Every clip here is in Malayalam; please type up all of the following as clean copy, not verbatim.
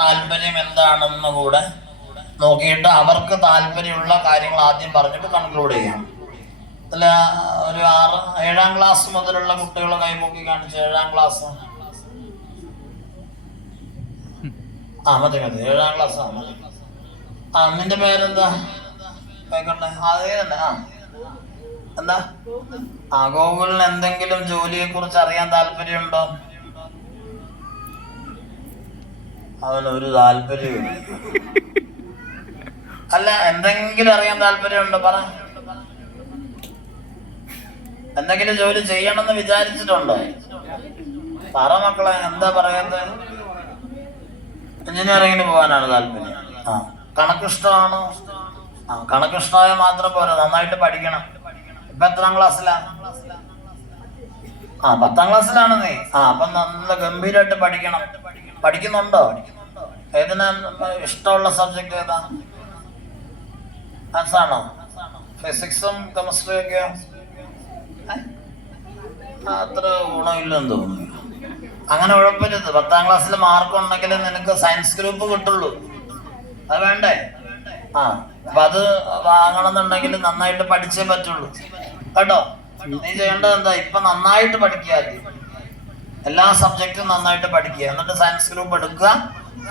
താല്പര്യം എന്താണെന്ന് കൂടെ നോക്കിയിട്ട് അവർക്ക് താല്പര്യമുള്ള കാര്യങ്ങൾ ആദ്യം പറഞ്ഞിട്ട് കൺക്ലൂഡ് ചെയ്യാം. അല്ല, ഒരു 7ാം ക്ലാസ് മുതലുള്ള കുട്ടികളെ കൈപൊക്കി കാണിച്ചു. 7ാം ക്ലാസ് മതി 7ാം ക്ലാസ് മതി. നിന്റെ പേരെന്താ? കേൾക്കട്ടെ. അതേ തന്നെ. എന്താ? ഗോകുലിന് എന്തെങ്കിലും ജോലിയെ കുറിച്ച് അറിയാൻ താല്പര്യമുണ്ടോ? അവനൊരു താല്പര്യമില്ല. അല്ല, എന്തെങ്കിലും അറിയാൻ താല്പര്യമുണ്ടോ? പറ. എന്തെങ്കിലും ജോലി ചെയ്യണമെന്ന് വിചാരിച്ചിട്ടുണ്ടോ? പറ മക്കളെ, എന്താ പറയാത്തത്? എഞ്ചിനീയറിംഗിന് പോകാനാണ് താല്പര്യം. കണക്കിഷ്ടമാണോ? കണക്കിഷ്ടമായ മാത്രം പോരാ, നന്നായിട്ട് പഠിക്കണം. ഇപ്പൊ എത്രാം ക്ലാസ്സിലാ? 10ാം ക്ലാസ്സിലാണ് നീ. അപ്പൊ നല്ല ഗംഭീരമായിട്ട് പഠിക്കണം. പഠിക്കുന്നുണ്ടോ? ഏതിനാ ഇഷ്ടമുള്ള സബ്ജക്ട്? ഏതാ? മാത്സ് ആണോ? ഫിസിക്സും കെമിസ്ട്രിയും ഒക്കെയോ? അത്ര ഗുണമില്ലെന്ന് തോന്നുന്നു. അങ്ങനെ ഉഴപ്പരുത്. 10ാം ക്ലാസ്സിൽ മാർക്ക് ഉണ്ടെങ്കിൽ നിനക്ക് സയൻസ് ഗ്രൂപ്പ് കിട്ടുള്ളൂ. അത് വേണ്ടേ? അപ്പൊ അത് വാങ്ങണമെന്നുണ്ടെങ്കിൽ നന്നായിട്ട് പഠിച്ചേ പറ്റുള്ളൂ കേട്ടോ. നീ ചെയ്യേണ്ടത് എന്താ? ഇപ്പൊ നന്നായിട്ട് പഠിക്കുക. എല്ലാ സബ്ജക്റ്റും നന്നായിട്ട് പഠിക്കുക. എന്നിട്ട് സയൻസ് ഗ്രൂപ്പ് എടുക്കുക.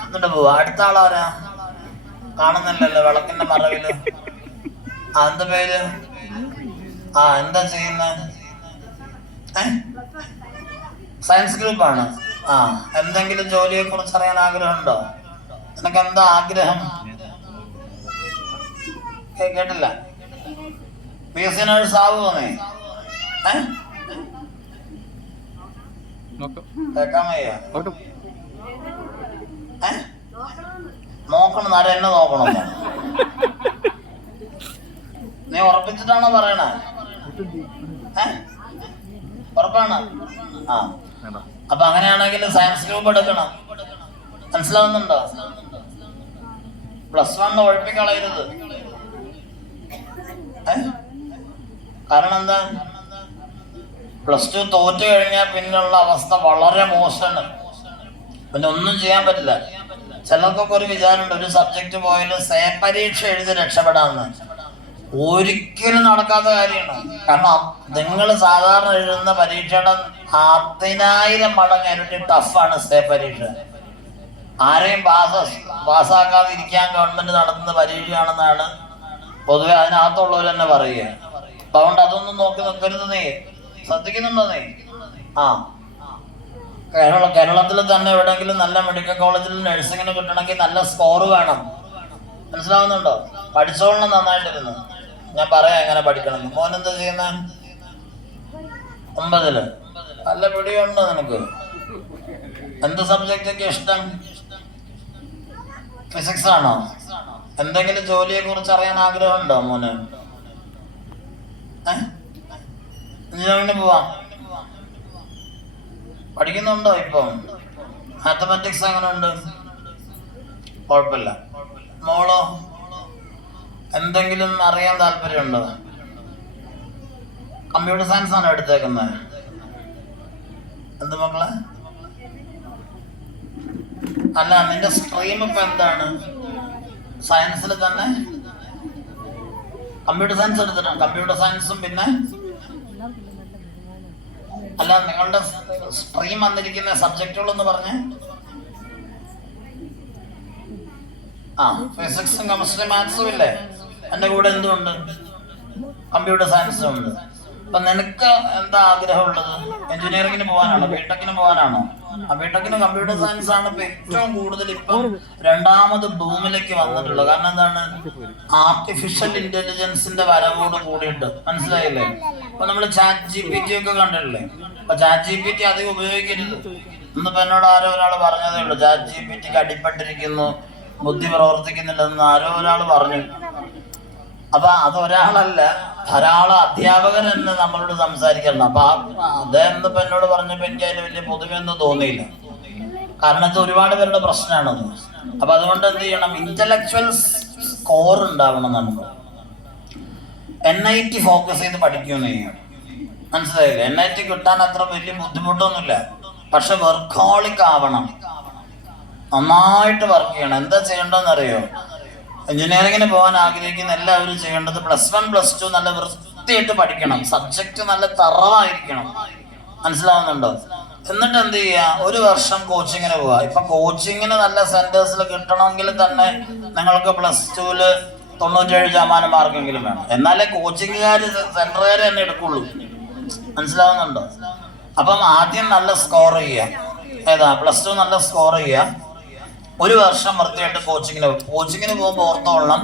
എന്നിട്ട് പോവാ. അടുത്ത ആളാരാ? കാണുന്നില്ലല്ലോ വിളക്കിന്റെ മറവില്. എന്താ പേര്? എന്താ ചെയ്യുന്ന? സയൻസ് ഗ്രൂപ്പാണ്. എന്തെങ്കിലും ജോലിയെ കുറിച്ച് അറിയാൻ ആഗ്രഹമുണ്ടോ? നിനക്ക് എന്താ ആഗ്രഹം? കേട്ടില്ല. PSC നേഴ്സ് ആവുമോ നീ? കേക്കാൻ വയ്യ. നോക്കണം. ആരെ എന്നെ നോക്കണം? നീ ഉറപ്പിച്ചിട്ടാണോ പറയണേ? ഉറപ്പാണ്? അപ്പൊ അങ്ങനെയാണെങ്കിൽ സയൻസ് ഗ്രൂപ്പ് എടുക്കണം. മനസ്സിലാവുന്നുണ്ടോ? +1 ഉഴപ്പിക്കളയരുത്. കാരണം എന്താ? +2 തോറ്റു കഴിഞ്ഞാൽ പിന്നുള്ള അവസ്ഥ വളരെ മോശമാണ്. പിന്നെ ഒന്നും ചെയ്യാൻ പറ്റില്ല. ചിലർക്കൊക്കെ ഒരു വിചാരമുണ്ട്, ഒരു സബ്ജക്റ്റ് പോയാലും പരീക്ഷ എഴുതി രക്ഷപ്പെടാമെന്ന്. ഒരിക്കലും നടക്കാത്ത കാര്യമാണ്. കാരണം നിങ്ങൾ സാധാരണ എഴുതുന്ന പരീക്ഷയുടെ 10,000 മടങ്ങ് ഇരട്ടി ടഫാണ് പരീക്ഷ. ആരെയും പാസ്സാക്കാതിരിക്കാൻ ഗവൺമെന്റ് നടത്തുന്ന പരീക്ഷയാണെന്നാണ് പൊതുവെ അതിനകത്തുള്ളവർ തന്നെ പറയുക. അപ്പൊ അതുകൊണ്ട് അതൊന്നും നോക്കി നിൽക്കരുത്. നീ ശ്രദ്ധിക്കുന്നുണ്ടോ? നീ കേരളത്തിൽ തന്നെ എവിടെയെങ്കിലും നല്ല മെഡിക്കൽ കോളേജിൽ നഴ്സിങ്ങിന് കിട്ടണമെങ്കിൽ നല്ല സ്കോർ വേണം. മനസ്സിലാവുന്നുണ്ടോ? പഠിച്ചോളണം നന്നായിട്ടിരുന്നു. ഞാൻ പറയാം എങ്ങനെ പഠിക്കണം. മോൻ എന്താ ചെയ്യുന്ന? 9ല്. നല്ല പിടിയുണ്ടോ നിനക്ക്? എന്ത് സബ്ജക്റ്റ് ഒക്കെ ഇഷ്ടം? ഫിസിക്സ് ആണോ? എന്തെങ്കിലും ജോലിയെ കുറിച്ച് അറിയാൻ ആഗ്രഹമുണ്ടോ മോന്? എഞ്ചിനീയറിംഗിന് പോവാം. പഠിക്കുന്നുണ്ടോ? ഇപ്പം മാത്തമാറ്റിക്സ് എങ്ങനെ ഉണ്ട്? കുഴപ്പമില്ല. മോളോ? എന്തെങ്കിലും അറിയാൻ താല്പര്യമുണ്ടോ? കമ്പ്യൂട്ടർ സയൻസ് ആണോ എടുത്തേക്കുന്നത്? എന്ത് മക്കളെ? അല്ല, നിന്റെ സ്ട്രീം ഇപ്പൊ എന്താണ്? സയൻസിൽ തന്നെ കമ്പ്യൂട്ടർ സയൻസ് എടുത്തിട്ടാണ്. കമ്പ്യൂട്ടർ സയൻസും പിന്നെ അല്ല, നിങ്ങളുടെ സ്ട്രീം വന്നിരിക്കുന്ന സബ്ജക്റ്റുകളെന്ന് പറഞ്ഞേ? ഫിസിക്സും കെമിസ്ട്രി മാത്സും ഇല്ലേ? എൻ്റെ കൂടെ എന്തുണ്ട്? കമ്പ്യൂട്ടർ സയൻസും ഉണ്ട്. അപ്പൊ നിനക്ക് എന്താ ആഗ്രഹമുള്ളത്? എഞ്ചിനീയറിംഗിന് പോകാനാണോ? ബിടെക്കിന് പോകാനാണോ? ബിടെക്കിന് കമ്പ്യൂട്ടർ സയൻസ് ആണ് ഇപ്പൊ ഏറ്റവും കൂടുതൽ ഇപ്പം 2ാമത് ബൂമിലേക്ക് വന്നിട്ടുള്ളത്. കാരണം എന്താണ്? ആർട്ടിഫിഷ്യൽ ഇന്റലിജൻസിന്റെ വരവോട് കൂടിയിട്ട്. മനസ്സിലായില്ലേ? അപ്പൊ നമ്മള് ChatGPT ഒക്കെ കണ്ടിട്ടില്ലേ? അപ്പൊ ChatGPT അധികം ഉപയോഗിക്കരുത്. ഇന്നിപ്പോ എന്നോട് ആരോ ഒരാൾ പറഞ്ഞതേ ഉള്ളൂ, ChatGPTക്ക് അടിപ്പെട്ടിരിക്കുന്നു, ബുദ്ധി പ്രവർത്തിക്കുന്നില്ലെന്ന് ആരോ ഒരാൾ പറഞ്ഞു. അപ്പൊ അതൊരാളല്ല, ധാരാളം അധ്യാപകർ തന്നെ നമ്മളോട് സംസാരിക്കണം. അപ്പൊ അദ്ദേഹം ഇന്നിപ്പോ എന്നോട് പറഞ്ഞപ്പോ എനിക്ക് അതിന് വലിയ പൊതുവെയൊന്നും തോന്നിയില്ല. കാരണം ഇത് ഒരുപാട് പേരുടെ പ്രശ്നമാണത്. അപ്പൊ അതുകൊണ്ട് എന്ത് ചെയ്യണം? ഇന്റലക്ച്വൽ സ്കോർ ഉണ്ടാവണം. നമുക്ക് NIT ഫോക്കസ് ചെയ്ത് പഠിക്കുകയെന്ന് ചെയ്യണം. മനസ്സിലായില്ലേ? NIT കിട്ടാൻ അത്ര വലിയ ബുദ്ധിമുട്ടൊന്നുമില്ല. പക്ഷെ വർക്കോളിക് ആവണം. നന്നായിട്ട് വർക്ക് ചെയ്യണം. എന്താ ചെയ്യേണ്ടതെന്നറിയോ? എഞ്ചിനീയറിങ്ങിന് പോകാൻ ആഗ്രഹിക്കുന്ന എല്ലാവരും ചെയ്യേണ്ടത് +1 +2 നല്ല വൃത്തിയായിട്ട് പഠിക്കണം. സബ്ജക്റ്റ് നല്ല തറവായിരിക്കണം. മനസ്സിലാവുന്നുണ്ടോ? എന്നിട്ട് എന്ത് ചെയ്യുക, ഒരു വർഷം കോച്ചിങ്ങിന് പോവുക. ഇപ്പൊ കോച്ചിങ്ങിന് നല്ല സെന്റേഴ്സിൽ കിട്ടണമെങ്കിൽ തന്നെ നിങ്ങൾക്ക് +2 97% മാർക്കെങ്കിലും വേണം. എന്നാലേ കോച്ചിങ്ങുകാർ സെന്ററുകാർ തന്നെ എടുക്കുള്ളൂ. മനസ്സിലാവുന്നുണ്ടോ? അപ്പം ആദ്യം നല്ല സ്കോർ ചെയ്യുക. ഏതാ? +2 നല്ല സ്കോർ ചെയ്യുക. ഒരു വർഷം വൃത്തിയായിട്ട് കോച്ചിങ്ങിന് പോകുമ്പോൾ ഓർത്തോളണം,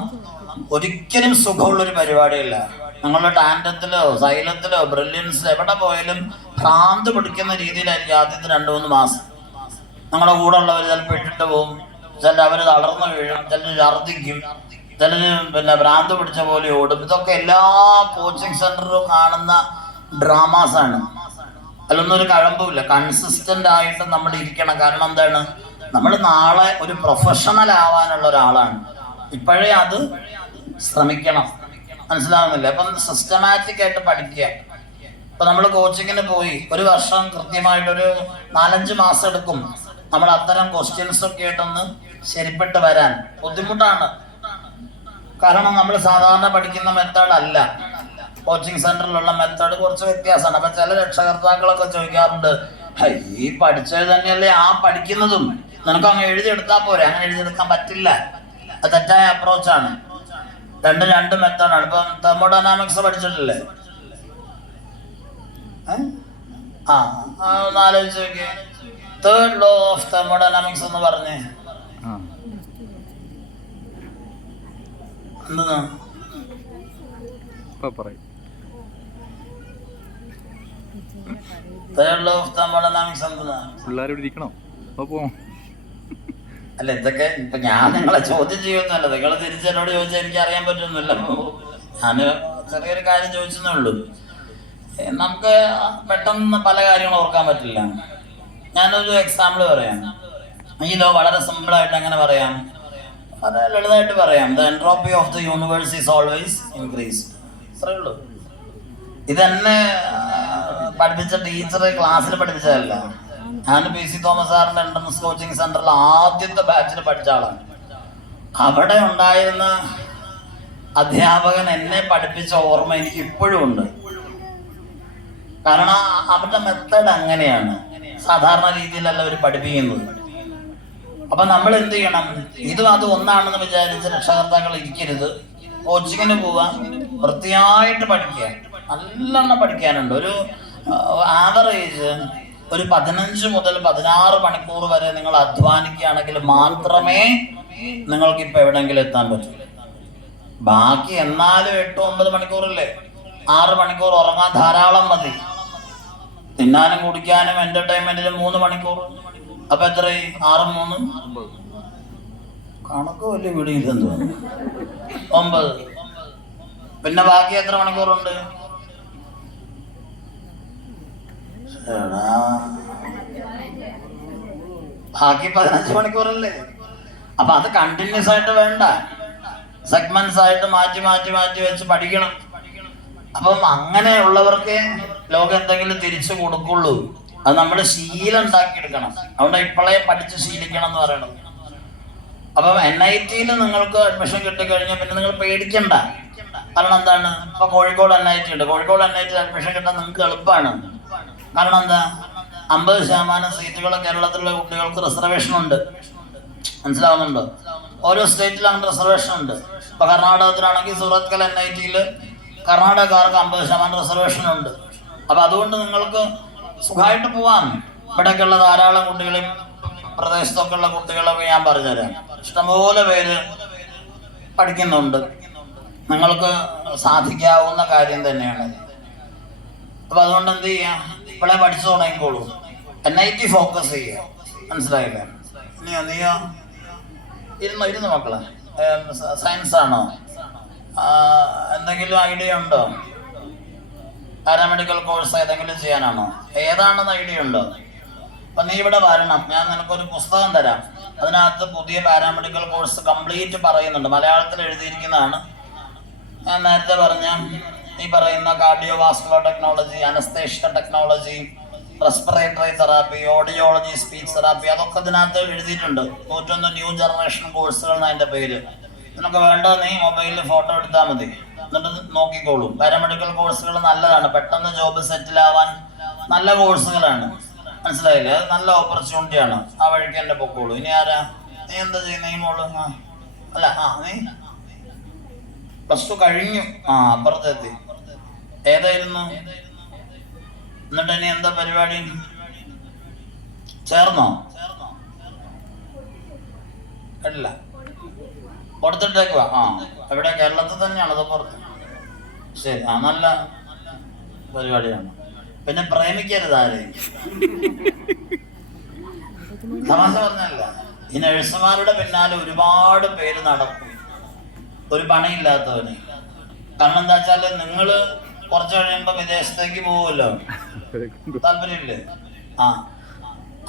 ഒരിക്കലും സുഖമുള്ളൊരു പരിപാടിയല്ല. നിങ്ങളുടെ ടാൻഡത്തിലോ സൈലത്തിലോ ബ്രില്യൻസിലോ എവിടെ പോയാലും ഭ്രാന്ത് പിടിക്കുന്ന രീതിയിലായിരിക്കും ആദ്യത്തെ 2-3 മാസം. നിങ്ങളുടെ കൂടെ ഉള്ളവർ ചിലപ്പോൾ ഇട്ടിട്ട് പോകും, ചില അവർ തളർന്നു വീഴും, ചിലർ ഛർദ്ദിക്കും, ചിലർ ഭ്രാന്ത് പിടിച്ച പോലെ ഓടും. ഇതൊക്കെ എല്ലാ കോച്ചിങ് സെന്ററിലും കാണുന്ന ഡ്രാമാസാണ്. അതിലൊന്നും ഒരു കഴമ്പുമില്ല. കൺസിസ്റ്റന്റ് ആയിട്ട് നമ്മൾ ഇരിക്കണം. കാരണം എന്താണ്, നമ്മൾ നാളെ ഒരു പ്രൊഫഷണൽ ആവാനുള്ള ഒരാളാണ്. ഇപ്പോഴേ അത് ശ്രമിക്കണം. മനസ്സിലാവുന്നില്ല? അപ്പം സിസ്റ്റമാറ്റിക് ആയിട്ട് പഠിക്കുക. ഇപ്പൊ നമ്മൾ കോച്ചിങ്ങിന് പോയി ഒരു വർഷം കൃത്യമായിട്ടൊരു 4-5 മാസം എടുക്കും നമ്മൾ അത്തരം ക്വസ്റ്റ്യൻസ് ഒക്കെ ആയിട്ടൊന്ന് ശരിപ്പെട്ട് വരാൻ. ബുദ്ധിമുട്ടാണ്. കാരണം നമ്മൾ സാധാരണ പഠിക്കുന്ന മെത്തേഡ് അല്ല. കോച്ചിങ് സെന്ററിലുള്ള മെത്തേഡ് കുറച്ച് വ്യത്യാസമാണ്. അപ്പൊ ചില രക്ഷകർത്താക്കളൊക്കെ ചോദിക്കാറുണ്ട്, ഈ പഠിച്ചത് തന്നെയല്ലേ ആ പഠിക്കുന്നതും, നിനക്ക് അങ്ങ് എഴുതിയെടുത്താൽ പോരെ? അങ്ങനെ എഴുതിയെടുക്കാൻ പറ്റില്ല. അത് തെറ്റായ അപ്രോച്ചാണ്. രണ്ട് മെത്തേഡാണ്. ഇപ്പം തെർമോഡൈനാമിക്സ് പഠിച്ചിട്ടില്ലേ? ഒന്ന് ആലോചിച്ച് നോക്കിയേ. 3rd law ഓഫ് തെർമോഡൈനാമിക്സ് എന്ന് പറഞ്ഞേ എന്താ? 3rd law ഓഫ് തെർമോഡൈനാമിക്സ് എന്താ? അല്ല, ഇതൊക്കെ ഇപ്പൊ ഞാൻ നിങ്ങളെ ചോദ്യം ചെയ്യുന്നല്ല. നിങ്ങൾ തിരിച്ചെന്നോട് ചോദിച്ചാൽ എനിക്ക് അറിയാൻ പറ്റുന്നില്ല. ഞാൻ ചെറിയൊരു കാര്യം ചോദിച്ചെന്നേ ഉള്ളൂ. നമുക്ക് പെട്ടെന്ന് പല കാര്യങ്ങളും ഓർക്കാൻ പറ്റില്ല. ഞാനൊരു എക്സാമ്പിൾ പറയാം. ഈ ലോ വളരെ സിമ്പിളായിട്ട് എങ്ങനെ പറയാം, വളരെ ലളിതമായിട്ട് പറയാം. The entropy of the universe is always increased. അത്രേ ഉള്ളൂ. ഇതെന്നെ പഠിപ്പിച്ച ടീച്ചർ ക്ലാസ്സിൽ പഠിപ്പിച്ചതല്ല. ഞാൻ PC തോമസ് സാറിന്റെ എൻട്രൻസ് കോച്ചിങ് സെന്ററിൽ ആദ്യത്തെ ബാച്ചിൽ പഠിച്ച ആളാണ്. അവിടെ ഉണ്ടായിരുന്ന അധ്യാപകൻ എന്നെ പഠിപ്പിച്ച ഓർമ്മ എനിക്ക് ഇപ്പോഴും ഉണ്ട്. കാരണം അവരുടെ മെത്തേഡ് അങ്ങനെയാണ്. സാധാരണ രീതിയിലല്ല അവർ പഠിപ്പിക്കുന്നത്. അപ്പൊ നമ്മൾ എന്ത് ചെയ്യണം, ഇതും അത് ഒന്നാണെന്ന് വിചാരിച്ച് രക്ഷകർത്താക്കൾ ഇരിക്കരുത്. കോച്ചിങ്ങിന് പോവാ, വൃത്തിയായിട്ട് പഠിക്കുക. നല്ലോണം പഠിക്കാനുണ്ട്. ഒരു ആവറേജ് ഒരു 15 മുതൽ 16 മണിക്കൂർ വരെ നിങ്ങൾ അധ്വാനിക്കുകയാണെങ്കിൽ മാത്രമേ നിങ്ങൾക്ക് ഇപ്പൊ എവിടെയെങ്കിലും എത്താൻ പറ്റൂ. ബാക്കി എന്നാലും 8-9 മണിക്കൂറല്ലേ, 6 മണിക്കൂർ ഉറങ്ങാൻ ധാരാളം മതി. തിന്നാനും കുടിക്കാനും എന്റർടൈൻമെന്റിനും 3 മണിക്കൂർ. അപ്പൊ എത്രയായി? 6-3 കണക്ക് വലിയ വീടിയില്ലെന്ന് തോന്നുന്നു. 9. പിന്നെ ബാക്കി എത്ര മണിക്കൂറുണ്ട്? ബാക്കി 15 മണിക്കൂറല്ലേ. അപ്പൊ അത് കണ്ടിന്യൂസ് ആയിട്ട് വേണ്ട, സെഗ്മെന്റ്സ് ആയിട്ട് മാറ്റി മാറ്റി മാറ്റി വെച്ച് പഠിക്കണം. അപ്പം അങ്ങനെയുള്ളവർക്ക് ലോകം എന്തെങ്കിലും തിരിച്ചു കൊടുക്കുള്ളൂ. അത് നമ്മൾ ശീലം ഉണ്ടാക്കിയെടുക്കണം. അതുകൊണ്ട് ഇപ്പോഴേ പഠിച്ച് ശീലിക്കണം എന്ന് പറയണത്. അപ്പം NIT-യിൽ നിങ്ങൾക്ക് അഡ്മിഷൻ കിട്ടിക്കഴിഞ്ഞാൽ പിന്നെ നിങ്ങൾ പേടിക്കണ്ട. കാരണം എന്താണ്, ഇപ്പൊ കോഴിക്കോട് NIT ഉണ്ട്. കോഴിക്കോട് NIT-ൽ അഡ്മിഷൻ കിട്ടാൻ നിങ്ങൾക്ക് എളുപ്പമാണ്. കാരണം എന്താ, 50% സീറ്റുകൾ കേരളത്തിലുള്ള കുട്ടികൾക്ക് റിസർവേഷൻ ഉണ്ട്. മനസ്സിലാവുന്നുണ്ടോ? ഓരോ സ്റ്റേറ്റിലാണ് റിസർവേഷൻ ഉണ്ട്. ഇപ്പൊ കർണാടകത്തിലാണെങ്കിൽ സൂറത്കൽ NIT-യിൽ കർണാടകക്കാർക്ക് 50% റിസർവേഷൻ ഉണ്ട്. അപ്പൊ അതുകൊണ്ട് നിങ്ങൾക്ക് സുഖമായിട്ട് പോവാം. ഇവിടേക്കുള്ള ധാരാളം കുട്ടികളും പ്രദേശത്തൊക്കെ ഉള്ള കുട്ടികളൊക്കെ ഞാൻ പറഞ്ഞുതരാം. ഇഷ്ടംപോലെ പേര് പഠിക്കുന്നുണ്ട്. നിങ്ങൾക്ക് സാധിക്കാവുന്ന കാര്യം തന്നെയാണ്. അപ്പൊ അതുകൊണ്ട് എന്ത് ചെയ്യാം, ഇപ്പോഴേ പഠിച്ചു തുടങ്ങിക്കോളൂ. NIT ഫോക്കസ് ചെയ്യുക. മനസ്സിലായില്ലേ? നീയോ ഇരുന്നു മക്കളെ. സയൻസ് ആണോ? എന്തെങ്കിലും ഐഡിയ ഉണ്ടോ? പാരാമെഡിക്കൽ കോഴ്സ് ഏതെങ്കിലും ചെയ്യാനാണോ? ഏതാണെന്ന് ഐഡിയ ഉണ്ടോ? അപ്പൊ നീ ഇവിടെ വരണം. ഞാൻ നിനക്കൊരു പുസ്തകം തരാം. അതിനകത്ത് പുതിയ പാരാമെഡിക്കൽ കോഴ്സ് കംപ്ലീറ്റ് പറയുന്നുണ്ട്. മലയാളത്തിൽ എഴുതിയിരിക്കുന്നതാണ്. ഞാൻ നേരത്തെ പറഞ്ഞ ഈ പറയുന്ന cardio vascular technology, anaesthesia technology, respiratory therapy, audiology, speech therapy, അതൊക്കെ ഇതിനകത്ത് എഴുതിയിട്ടുണ്ട്. 101 ന്യൂ ജനറേഷൻ കോഴ്സുകൾ എന്ന് അതിൻ്റെ പേര്. നിനക്ക് വേണ്ടത് നീ മൊബൈലിൽ ഫോട്ടോ എടുത്താൽ മതി, എന്നിട്ട് നോക്കിക്കോളും. പാരാമെഡിക്കൽ കോഴ്സുകൾ നല്ലതാണ്, പെട്ടെന്ന് ജോബ് സെറ്റിൽ ആവാൻ നല്ല കോഴ്സുകളാണ്, മനസ്സിലായില്ലേ? അത് നല്ല ഓപ്പർച്യൂണിറ്റിയാണ്. ആ വഴിക്ക് എന്നെ പൊക്കോളൂ. ഇനി ആരാ? നീ എന്താ ചെയ്യുന്ന? ഈ മോള് അല്ല, നീ +2 കഴിഞ്ഞു. അപ്പുറത്തെത്തി. ഏതായിരുന്നു? എന്നിട്ട് ഇനി എന്താ പരിപാടി? ചേർന്നോ? അല്ല, കൊടുത്തിട്ടേക്കുവാ. എവിടെ? കേരളത്തിൽ തന്നെയാണ്? അത് പുറത്ത്? ശരി, നല്ല പരിപാടിയാണ്. പിന്നെ പ്രേമിക്കരുത് ആരെയും. തമാശ പറഞ്ഞല്ല. ഈ നഴ്സുമാരുടെ പിന്നാലെ ഒരുപാട് പേര് നടക്കും, ഒരു പണിയില്ലാത്തവന്. കാരണം എന്താ വെച്ചാല് നിങ്ങള് കുറച്ച് കഴിയുമ്പോ വിദേശത്തേക്ക് പോവുമല്ലോ, താല്പര്യമില്ലേ?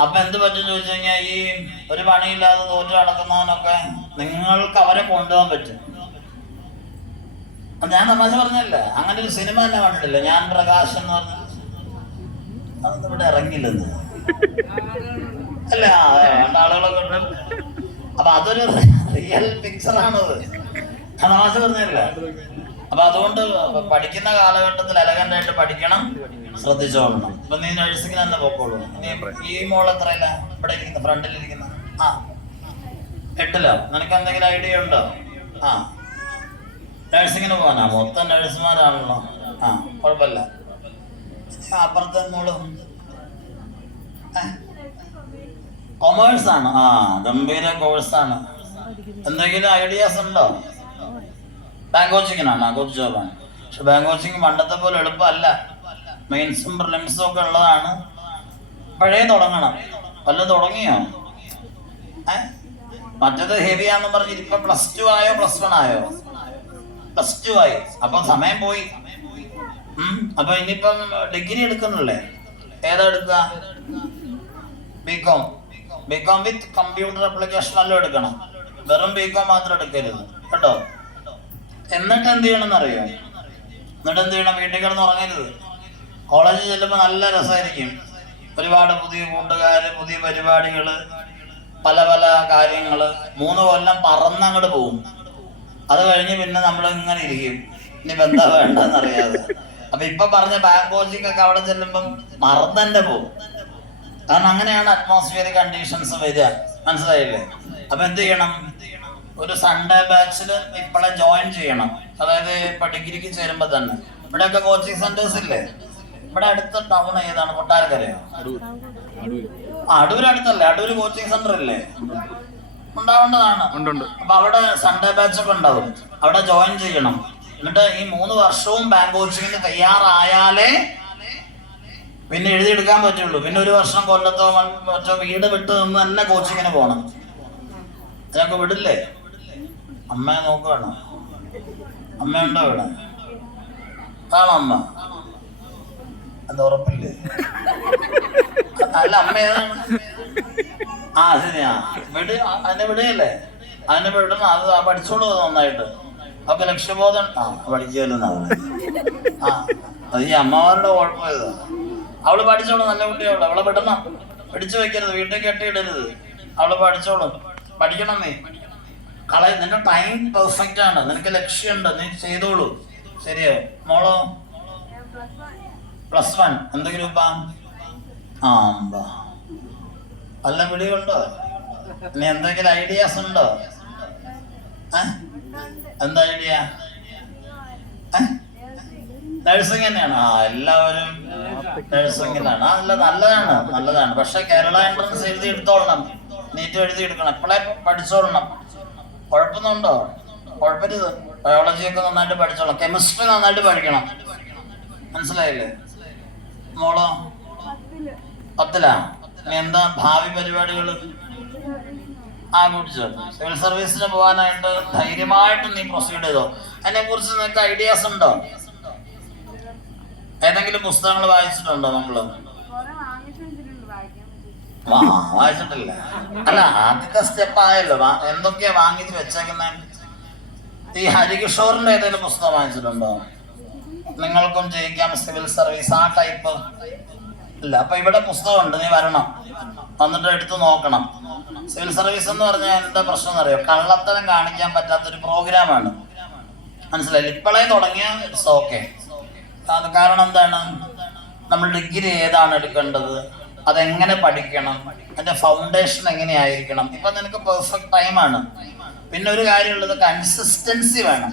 അപ്പൊ എന്ത് പറ്റും ചോദിച്ചു കഴിഞ്ഞാൽ, ഈ ഒരു പണിയില്ലാതെ തോറ്റു നടക്കുന്നവനൊക്കെ നിങ്ങൾക്ക് അവരെ കൊണ്ടുപോകാൻ പറ്റും. ഞാൻ തമാശ പറഞ്ഞല്ല. അങ്ങനെ ഒരു സിനിമ തന്നെ കണ്ടിട്ടില്ല, ഞാൻ പ്രകാശ് എന്ന് പറഞ്ഞ. അതൊന്നും ഇവിടെ ഇറങ്ങില്ലെന്ന് അല്ല, ആളുകളൊക്കെ ഉണ്ട്. അപ്പൊ അതൊരു റിയൽ പിക്ചറാണത്, തമാശ പറഞ്ഞല്ല. അപ്പൊ അതുകൊണ്ട് പഠിക്കുന്ന കാലഘട്ടത്തിൽ എലഗന്റായിട്ട് പഠിക്കണം, ശ്രദ്ധിച്ചോളണം. ഇപ്പൊ നീ നഴ്സിംഗിന് തന്നെ പോക്കോളൂ. ഈ മോൾ എത്രയില്ല? ഇവിടെ ഇരിക്കുന്ന ഫ്രണ്ടിലിരിക്കുന്ന 8ലോ? നിനക്ക് എന്തെങ്കിലും ഐഡിയ ഉണ്ടോ? നഴ്സിംഗിന് പോകാനാ? മൊത്തം നഴ്സുമാരാണല്ലോ. കുഴപ്പമില്ല. അപ്പുറത്തെ മോളും കൊമേഴ്സ് ആണ്. ഗംഭീര കോഴ്സാണ്. എന്തെങ്കിലും ഐഡിയാസ് ഉണ്ടോ? ബാങ്ക് കോച്ചിങ്ങിനാണ്, ഗുഡ് ജോബാണ്. പക്ഷെ ബാങ്ക് കോച്ചിങ് പണ്ടത്തെ പോലെ എളുപ്പമല്ല. മെയിൻസും പ്രിലിംസും ഒക്കെ ഉള്ളതാണ്. പഴയ തുടങ്ങണം. വല്ലതും തുടങ്ങിയോ? മറ്റേത് ഹെവിയാന്ന് പറഞ്ഞിട്ട് ഇപ്പൊ +2 ആയോ +1 ആയോ? +2 ആയി. അപ്പൊ സമയം പോയി. അപ്പൊ ഇനിയിപ്പം ഡിഗ്രി എടുക്കുന്നില്ലേ? ഏതാ എടുക്കുക? ബികോം വിത്ത് കമ്പ്യൂട്ടർ ആപ്ലിക്കേഷൻ എല്ലാം എടുക്കണം. വെറും ബികോം മാത്രം എടുക്കരുത് കേട്ടോ. എന്നിട്ട് എന്ത് ചെയ്യണം എന്നറിയോ? എന്നിട്ട് എന്ത് ചെയ്യണം? വീട്ടിൽ കിടന്ന് ഉറങ്ങരുത്. കോളേജിൽ ചെല്ലുമ്പോൾ നല്ല രസമായിരിക്കും. ഒരുപാട് പുതിയ കൂട്ടുകാര്, പുതിയ പരിപാടികള്, പല പല കാര്യങ്ങള്. 3 കൊല്ലം പറന്നങ്ങോട്ട് പോകും. അത് കഴിഞ്ഞ് പിന്നെ നമ്മൾ ഇങ്ങനെ ഇരിക്കും, ഇനിയിപ്പോ എന്താ വേണ്ടെന്നറിയാതെ. അപ്പൊ ഇപ്പൊ പറഞ്ഞ ബാങ്ക് കോച്ചിങ് ഒക്കെ അവിടെ ചെല്ലുമ്പം മറന്നെ പോകും. കാരണം അങ്ങനെയാണ് അറ്റ്മോസ്ഫിയറിക് കണ്ടീഷൻസ് വരിക, മനസ്സിലായില്ലേ? അപ്പൊ എന്ത് ചെയ്യണം? ഒരു സൺഡേ ബാച്ചിൽ ഇപ്പോഴെ ജോയിൻ ചെയ്യണം. അതായത് ഇപ്പൊ ഡിഗ്രിക്ക് ചേരുമ്പോ തന്നെ. ഇവിടെയൊക്കെ കോച്ചിങ് സെന്റേഴ്സ് ഇല്ലേ? ഇവിടെ അടുത്ത ടൗൺ ഏതാണ്? കൊട്ടാരക്കരയോ? അടൂര് അടുത്തല്ലേ? അടൂര് കോച്ചിങ് സെന്റർ ഇല്ലേ? ഉണ്ടാവേണ്ടതാണ്. അപ്പൊ അവിടെ സൺഡേ ബാച്ച് ഒക്കെ ഉണ്ടാവും, അവിടെ ജോയിൻ ചെയ്യണം. എന്നിട്ട് ഈ 3 വർഷവും ബാങ്ക് കോച്ചിങ്ങിന് തയ്യാറായാലേ പിന്നെ എഴുതിയെടുക്കാൻ പറ്റുള്ളൂ. പിന്നെ 1 വർഷം കൊല്ലത്തോ മറ്റോ വീട് വിട്ട് നിന്ന് തന്നെ കോച്ചിങ്ങിന് പോകണം. അതിനൊക്കെ വിടില്ലേ? അമ്മയെ നോക്കുകയാണോ? അമ്മയുണ്ടോ ഇവിടെ? കാണോ അമ്മ? അത് ഉറപ്പില്ലേ? അല്ല, അമ്മ ഏതാണ്? ശരിയാ, അതിനെ വിടുകയല്ലേ? അതിനെ വിടണം. അത് പഠിച്ചോളൂ നന്നായിട്ട്. അപ്പൊ ലക്ഷ്യബോധം പഠിക്കുമല്ലോ. അത് ഈ അമ്മമാരുടെ കുഴപ്പമില്ല. അവള് പഠിച്ചോളും, നല്ല കുട്ടിയോളൂ. അവളെ വിടണം, പിടിച്ചു വെക്കരുത്, വീട്ടിൽ കെട്ടിയിടരുത്. അവള് പഠിച്ചോളും. പഠിക്കണം. നീ നിന്റെ ടൈം പെർഫെക്റ്റ് ആണ്, നിനക്ക് ലക്ഷ്യമുണ്ട്, നീ ചെയ്തോളൂ. ശരിയോ മോളോ? +1 എന്ത് ഗ്രൂപ്പാ? നല്ല പിടിയുണ്ടോ? ഇനി എന്തെങ്കിലും ഐഡിയാസ് ഉണ്ടോ? എന്താ ഐഡിയ? നഴ്സിംഗ് തന്നെയാണ്. എല്ലാവരും നഴ്സിംഗിലാണ്. നല്ലതാണ്. പക്ഷെ കേരള എൻട്രൻസ് എഴുതി എടുത്തോളണം, നീറ്റ് എഴുതി എടുക്കണം, എപ്പോഴേ പഠിച്ചോളണം. കുഴപ്പമൊന്നുണ്ടോ? കുഴപ്പമില്ല. ബയോളജി ഒക്കെ നന്നായിട്ട് പഠിച്ചോളാം, കെമിസ്ട്രി നന്നായിട്ട് പഠിക്കണം. മനസ്സിലായില്ലേ? മോളോ? 10ലാ? ഇനി എന്താ ഭാവി പരിപാടികൾ? കുടിച്ചോ. സിവിൽ സർവീസിന് പോകാനായിട്ട് ധൈര്യമായിട്ട് നീ പ്രൊസീഡ് ചെയ്തോ. അതിനെ കുറിച്ച് നിനക്ക് ഐഡിയാസ് ഉണ്ടോ? ഏതെങ്കിലും പുസ്തകങ്ങൾ വായിച്ചിട്ടുണ്ടോ നമ്മള്? വായിച്ചിട്ടില്ല. അല്ല, ആദ്യത്തെ സ്റ്റെപ്പ് ആയല്ലോ. എന്തൊക്കെയാ വാങ്ങിച്ച് വെച്ചേക്കുന്നേ? ഈ ഹരികിഷോറിന്റെ ഏതെങ്കിലും പുസ്തകം വാങ്ങിച്ചിട്ടുണ്ടോ? നിങ്ങൾക്കും ജയിക്കാം സിവിൽ സർവീസ്, ആ ടൈപ്പ് ഇല്ല. അപ്പൊ ഇവിടെ പുസ്തകമുണ്ട്, നീ വരണം, വന്നിട്ട് എടുത്ത് നോക്കണം. സിവിൽ സർവീസ് എന്ന് പറഞ്ഞാൽ എന്താ പ്രശ്നം എന്നറിയോ? കള്ളത്തരം കാണിക്കാൻ പറ്റാത്തൊരു പ്രോഗ്രാമാണ്. മനസ്സിലായില്ല? ഇപ്പോഴേ തുടങ്ങിയ ഇറ്റ്സ് ഓക്കെ. അത് കാരണം എന്താണ്? നമ്മൾ ഡിഗ്രി ഏതാണ് എടുക്കേണ്ടത്, അതെങ്ങനെ പഠിക്കണം, അതിന്റെ ഫൗണ്ടേഷൻ എങ്ങനെയായിരിക്കണം. ഇപ്പൊ നിനക്ക് പെർഫെക്റ്റ് ടൈമാണ്. പിന്നെ ഒരു കാര്യമുള്ളത്, കൺസിസ്റ്റൻസി വേണം.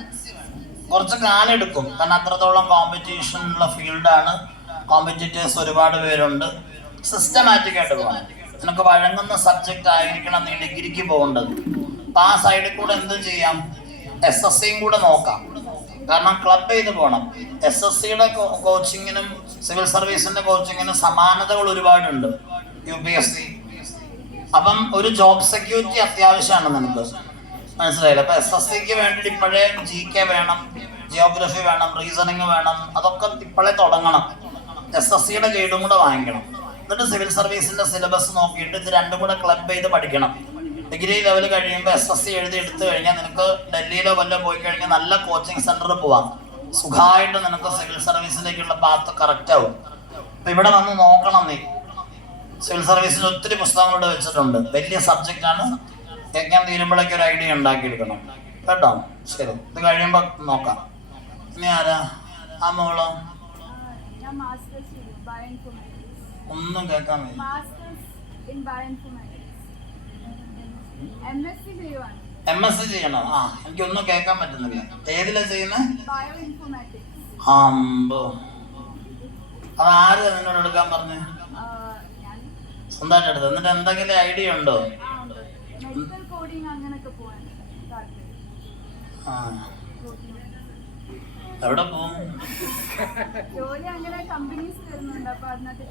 കുറച്ച് കാലം എടുക്കും, കാരണം അത്രത്തോളം കോമ്പറ്റീഷൻ ഉള്ള ഫീൽഡാണ്. കോമ്പറ്റീറ്റേഴ്സ് ഒരുപാട് പേരുണ്ട്. സിസ്റ്റമാറ്റിക് ആയിട്ട് പോകണം. നിനക്ക് വഴങ്ങുന്ന സബ്ജക്റ്റ് ആയിരിക്കണം നീ ഡിഗ്രിക്ക് പോകേണ്ടത്. അപ്പം ആ സൈഡിൽ കൂടെ എന്തും ചെയ്യാം, SSCയും കൂടെ നോക്കാം. കാരണം ക്ലബ് ചെയ്ത് പോകണം. SSCയുടെ കോച്ചിങ്ങിനും സിവിൽ സർവീസിന്റെ കോച്ചിങ്ങിനും സമാനതകൾ ഒരുപാടുണ്ട്. UPSC. അപ്പം ഒരു ജോബ് സെക്യൂരിറ്റി അത്യാവശ്യമാണ് നിനക്ക്. മനസ്സിലായില്ല? അപ്പൊ SSCക്ക് വേണ്ടിയിട്ട് ഇപ്പോഴേ GK വേണം, ജിയോഗ്രഫി വേണം, റീസണിങ് വേണം. അതൊക്കെ ഇപ്പോഴേ തുടങ്ങണം. SSCയുടെ ഗൈഡും കൂടെ വാങ്ങിക്കണം. എന്നിട്ട് സിവിൽ സർവീസിന്റെ സിലബസ് നോക്കിയിട്ട് ഇത് രണ്ടും കൂടെ ക്ലബ് ചെയ്ത് പഠിക്കണം. ഡിഗ്രി ലെവൽ കഴിയുമ്പോൾ SSC എഴുതി എടുത്തു കഴിഞ്ഞാൽ നിനക്ക് ഡൽഹിയിലോ വല്ലോ പോയി കഴിഞ്ഞാൽ നല്ല കോച്ചിങ് സെന്ററിൽ പോവാം. സുഖമായിട്ട് നിനക്ക് സിവിൽ സർവീസിലേക്കുള്ള പാത്ത് കറക്റ്റ് ആവും. അപ്പൊ ഇവിടെ വന്ന് നോക്കണം നീ. സിവിൽ സർവീസിൽ ഒത്തിരി പുസ്തകങ്ങൾ വെച്ചിട്ടുണ്ട്. വലിയ സബ്ജക്റ്റ് ആണ്. കേൾക്കാൻ തീരുമ്പോഴേക്കും ഒരു ഐഡിയ ഉണ്ടാക്കിയെടുക്കണം കേട്ടോ. ശരി, ഇത് കഴിയുമ്പോ നോക്കാം. ഇനി ആരാ? ആ മോളോ? ഒന്നും കേൾക്കാൻ MSc ചെയ്യണോ? ആ, എനിക്കൊന്നും കേൾക്കാൻ പറ്റുന്നില്ല. ഏതിലാ ചെയ്യുന്നത്? അത് ആര് നിന്നോട് എടുക്കാൻ പറഞ്ഞു? സ്വന്തമായിട്ട് എടുത്തത്. എന്നിട്ട് എന്തെങ്കിലും ഐഡിയ ഉണ്ടോ? എവിടെ പോവും?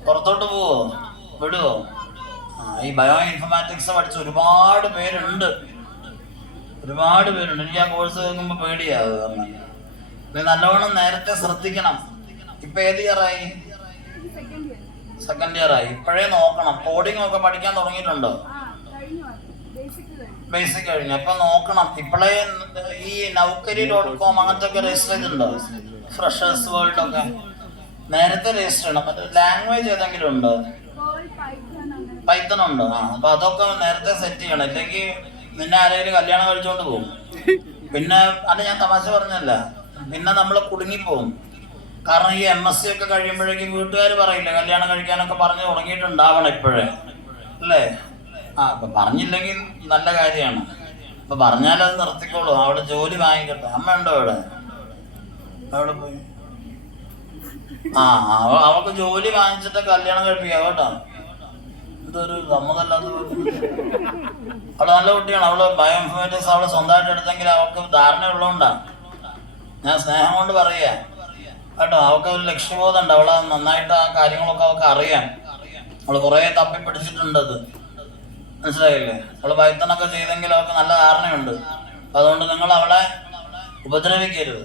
പുറത്തോട്ട് പോവോ? വിടുവോ? ഈ ബയോ ഇൻഫർമാറ്റിക്സ് പഠിച്ച ഒരുപാട് പേരുണ്ട്. എനിക്ക് ആ കോഴ്സ് കേൾക്കുമ്പോ പേടിയാവും. നീ നല്ലവണ്ണം നേരത്തെ ശ്രദ്ധിക്കണം. ഇപ്പൊ ഏത് ഇയറായി? സെക്കൻഡ് ഇയർ ആയി. ഇപ്പോഴേ നോക്കണം. കോഡിംഗ് ഒക്കെ പഠിക്കാൻ തുടങ്ങിയിട്ടുണ്ടോ? ബേസിക് കഴിഞ്ഞു. അപ്പൊ നോക്കണം. ഇപ്പോഴേ ഈ Naukri.com അങ്ങനത്തെ ഒക്കെ രജിസ്റ്റർ ചെയ്തിട്ടുണ്ടോ? ഫ്രഷേഴ്സ് വേൾഡ് ഒക്കെ നേരത്തെ രജിസ്റ്റർ ചെയ്യണം. മറ്റേ ലാംഗ്വേജ് ഏതെങ്കിലും ഉണ്ടോ? പൈത്തൺ ഉണ്ടോ? അപ്പൊ അതൊക്കെ നേരത്തെ സെറ്റ് ചെയ്യണം. ഇല്ലെങ്കിൽ നിന്നെ ആരെങ്കിലും കല്യാണം കഴിച്ചോണ്ട് പോകും. പിന്നെ അത് ഞാൻ തമാശ പറഞ്ഞല്ല, പിന്നെ നമ്മൾ കുടുങ്ങിപ്പോവും. കാരണം ഈ MSc ഒക്കെ കഴിയുമ്പോഴേക്കും വീട്ടുകാർ പറയില്ല, കല്യാണം കഴിക്കാനൊക്കെ പറഞ്ഞു തുടങ്ങിയിട്ടുണ്ടാവണം ഇപ്പോഴേ, അല്ലേ? അപ്പൊ പറഞ്ഞില്ലെങ്കിൽ നല്ല കാര്യമാണ്. അപ്പൊ പറഞ്ഞാലത് നിർത്തിക്കോളൂ. അവിടെ ജോലി വാങ്ങിക്കട്ടെ. അമ്മ ഉണ്ടോ അവിടെ? അവിടെ പോയി അവൾക്ക് ജോലി വാങ്ങിച്ചിട്ട് കല്യാണം കഴിപ്പിക്കാം കേട്ടോ. ഇതൊരു സമ്മതല്ലാത്ത. അവള് നല്ല കുട്ടിയാണ്. അവള് ബയോ ഇൻഫർമാറ്റിക്സ് അവള് സ്വന്തമായിട്ട് എടുത്തെങ്കിൽ അവൾക്ക് ധാരണ ഉള്ളതുകൊണ്ടാ. ഞാൻ സ്നേഹം കൊണ്ട് പറയാ കേട്ടോ. അവൾക്ക് ഒരു ലക്ഷ്യബോധം ഉണ്ട്. അവളെ നന്നായിട്ട് ആ കാര്യങ്ങളൊക്കെ അവൾക്ക് അറിയാം. അവള് കുറെ തപ്പി പിടിച്ചിട്ടുണ്ടത്. മനസ്സിലായില്ലേ? അവള് പൈത്തണൊക്കെ ചെയ്തെങ്കിൽ അവൾക്ക് നല്ല ധാരണയുണ്ട്. അതുകൊണ്ട് നിങ്ങൾ അവളെ ഉപദ്രവിക്കരുത്.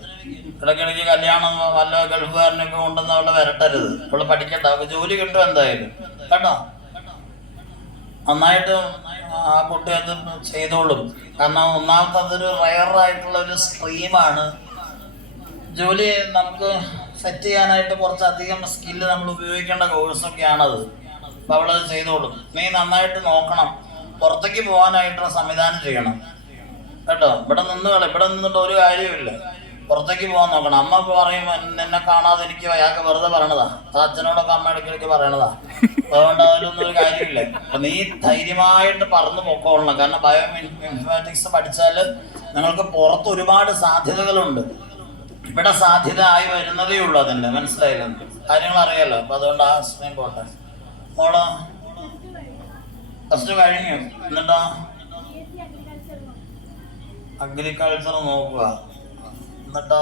ഇടയ്ക്കിടയ്ക്ക് കല്യാണം വല്ല ഗൾഫുകാരനൊക്കെ കൊണ്ടുവന്ന് അവളെ വരട്ടരുത്. അവള് പഠിക്കട്ടെ. അവൾക്ക് ജോലി കിട്ടും എന്തായാലും കേട്ടോ. നന്നായിട്ട് ആ കുട്ടി അത് ചെയ്തോളും. കാരണം ഒന്നാമത്തെ അതൊരു റയറായിട്ടുള്ള ഒരു സ്ട്രീമാണ്. ജോലി നമുക്ക് സെറ്റ് ചെയ്യാനായിട്ട് കുറച്ചധികം സ്കില്ല് നമ്മൾ ഉപയോഗിക്കേണ്ട കോഴ്സൊക്കെയാണത്. അപ്പം അവളത് ചെയ്തോളും. നീ നന്നായിട്ട് നോക്കണം. പുറത്തേക്ക് പോകാനായിട്ടുള്ള സംവിധാനം ചെയ്യണം കേട്ടോ. ഇവിടെ നിന്നിട്ട് ഒരു കാര്യമില്ല. പുറത്തേക്ക് പോകാൻ നോക്കണം. അമ്മ പറയും നിന്നെ കാണാതെ എനിക്ക് അയാൾക്ക് വെറുതെ പറയണതാ. അത് അച്ഛനോടൊക്കെ അമ്മ ഇടയ്ക്കിടയ്ക്ക് പറയണതാ. അതുകൊണ്ട് അതിലൊന്നും ഒരു കാര്യമില്ല. അപ്പൊ നീ ധൈര്യമായിട്ട് പറന്ന് പൊക്കോളണം. കാരണം ബയോ ഇൻഫർമാറ്റിക്സ് പഠിച്ചാൽ നിങ്ങൾക്ക് പുറത്ത് ഒരുപാട് സാധ്യതകളുണ്ട്. ഇവിടെ സാധ്യത ആയി വരുന്നതേ ഉള്ളൂ. അതിൻ്റെ മനസ്സിലായില്ല, കാര്യങ്ങൾ അറിയാലോ. അപ്പൊ അതുകൊണ്ട് ആ സമയം പോട്ടെ. മോളോ ഫസ്റ്റ് കഴിഞ്ഞു. എന്നിട്ടോ അഗ്രികൾച്ചർ നോക്കുക. എന്നിട്ടോ